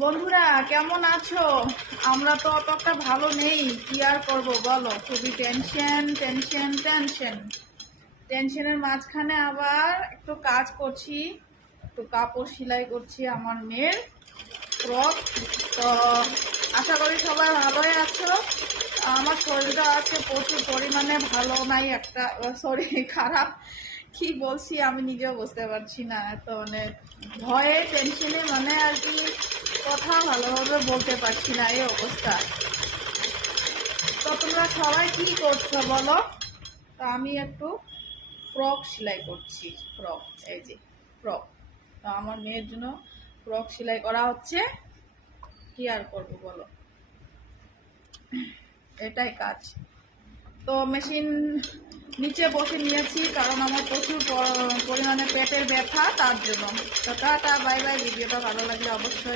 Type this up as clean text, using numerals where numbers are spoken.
বন্ধুরা কেমন আছো? আমরা তো অতটা ভালো নেই, কি আর করবো বলো। খুবই টেনশন টেনশন টেনশন। টেনশনের মাঝখানে আবার একটু কাজ করছি, একটু কাপড় সেলাই করছি আমার মেয়ের ফ্রক। তো আশা করি সবাই ভালোই আছো। আমার শরীরটা আজকে প্রচুর পরিমাণে ভালো নাই, একটা সরি খারাপ। কি বলছি আমি নিজেও বুঝতে পারছি না, এত মানে ভয়ে টেনশনে মানে আর কি কথা ভালোভাবে বলতে পারছি না, এই অবস্থা। তো তোমরা সবাই কি করছো বলো? তা আমি একটু ফ্রক সেলাই করছি। ফ্রক, এই যে ফ্রক। তো আমার মেয়ের জন্য ফ্রক সেলাই করা হচ্ছে। কি আর করবো বলো, এটাই কাজ। তো মেশিন নিচে বসে নিয়েছি কারণ আমার প্রচুর পরিমাণে পেটের ব্যথা, তার জন্য। তো টাটা, বাই বাই। ভিডিওটা ভালো লাগলে অবশ্যই